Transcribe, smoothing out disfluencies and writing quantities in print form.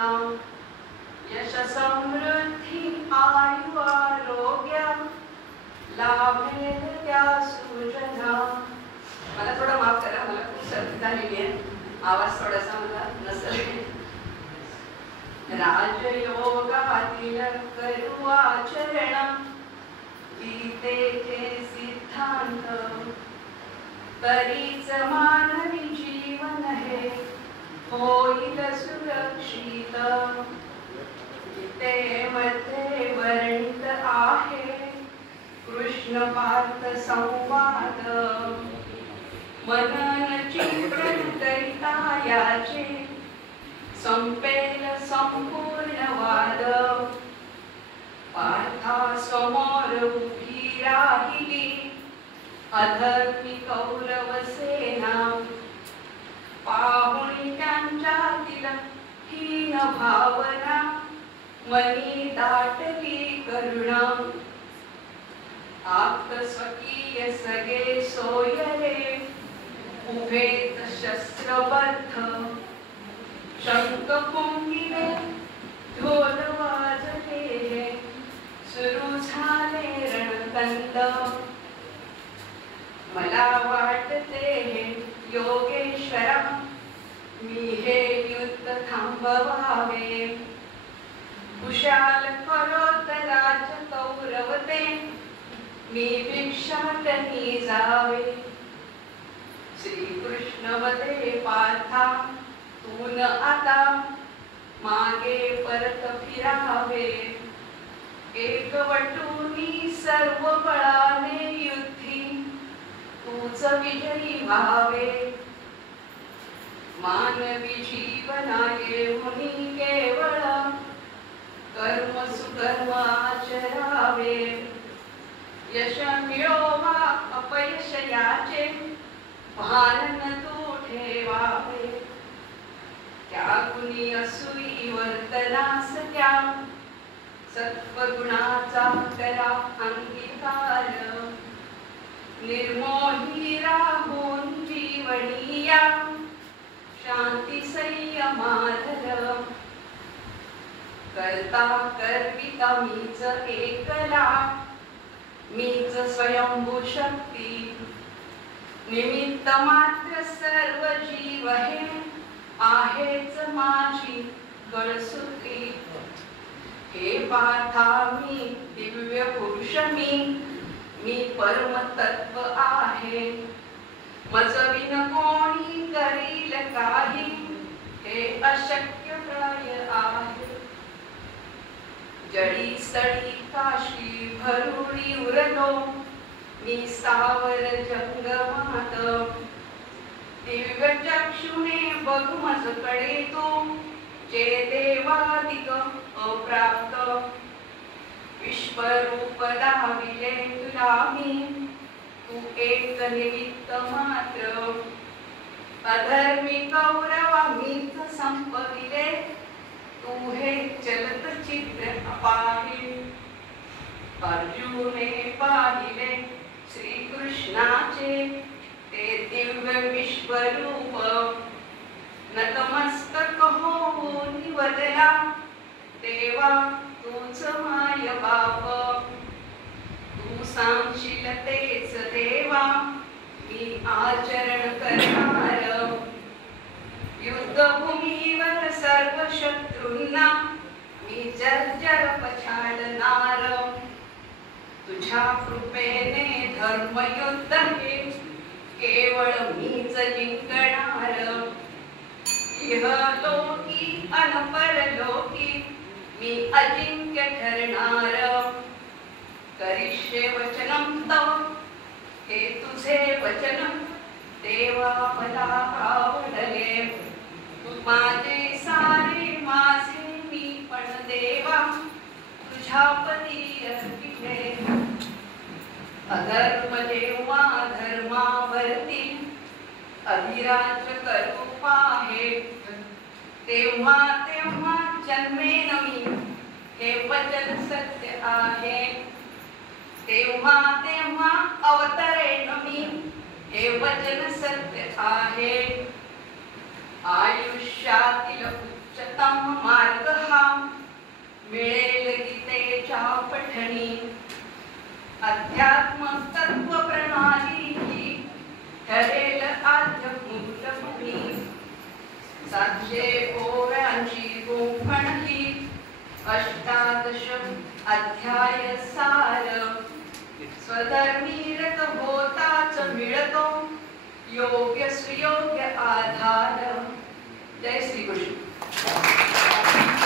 यश समृद्धी आयु आरोग्य लाभेल त्या सुजना. मला थोडं माफ करा, मला खूप सर्दी झालेली आहे, आवाज थोडासा मला नसेल. राजयोगातील करू आचरण गीतेचे सिद्धांत तरीच मानवी जीवन हे होईल सुरक्षित. गीतेमध्ये वर्णित आहे कृष्ण पार्थ संवाद. मनन चिंतन करिता याचे संपेल संपूर्ण वाद. पार्था समोर उभी राहिली अधर्मी कौरव सेना. पाहुणी त्यांच्यातील हीन भावना मनी दाटली करुणा. आप्त स्वकीय सगळे सोयरे उभेत शस्त्रबद्ध. शंख पुंगिले ढोल वाजले सुरू झाले रणकंद. मला वाटते योगेश्वरा मी हे युद्ध थांबवावे. कुशाल करोत राज कौरवते मी भिक्षाटनी जावे. श्रीकृष्ण वदे पार्था तून आता मागे परत फिरावे. एकवटूनी सर्व बळाने युद्धी तूच विजयी व्हावे. मानवी जीवना येऊनी केवळ कर्म सुकर्म आचरावे. यश मिळोवा अपयश याचे भान तू ठेवावे. त्यागुणी असूई वर्तनास त्या सत्वगुणाचा करा अंगीकार. निर्मोही राहून जीवनीया शांती संयमाधर. करता करविता मीच एकला मीच स्वयंभू शक्ती. निमित्त मात्र सर्व जीव हे आहेच माझी गळसुत्री. हे पार्था मी दिव्य पुरुष मी परम तत्व आहे. मज विन कोणी करील काही हे अशक्य प्राय आहे. जडी सडी काशी भरुडी उरलो मी सावर जंगमात. दिव्य चक्षुने बघू मजकडे तू जे देवादिक अप्राप्त. विश्वरूप दाविले तुला मी तू एक निमित्त मात्र. अधर्मी कौरवा मीच संपविले तू हे चलत चित्र पाहिले. अर्जुने पाहिले श्रीकृष्णाचे ते दिव्य विश्वरूप. नतमस्तक होऊन वदला देवा तूच माय बाप. तू सांगशील तेच देवा मी आचरण करणार. युद्धभूमीवर सर्व शत्रूंना मी जर्जर पछाडणार. तुझ्या कृपेने धर्मयुद्ध हे केवळ मीच जिंकणार. इहलोकी अन परलोकी मी अजिंक्य ठरणार. करिष्ये वचनं तव हे तुझे वचन देवा मला आवडले. माझे सारे माझे मी पण देवा तुझ्या पदी अर्पिले. अधर्म जेव्हा धर्मावरती अधिराज्य करू पाहे तेव्हा तेव्हा जन्मेन मी हे वचन सत्य आहे. तेव्हा तेव्हा अवतरेन मी हे वचन सत्य आहे. आयुष्यातील उच्चतम मार्ग अध्यात्म तत्व प्रणाली ही ठरेल आद्य मूलभूमी. 700 ओव्यांची गुंफण ही 18 अध्याय सार. स्वधर्मी रत होताच मिळतो योग्य सुयोग्य आधार. जय श्री कृष्ण.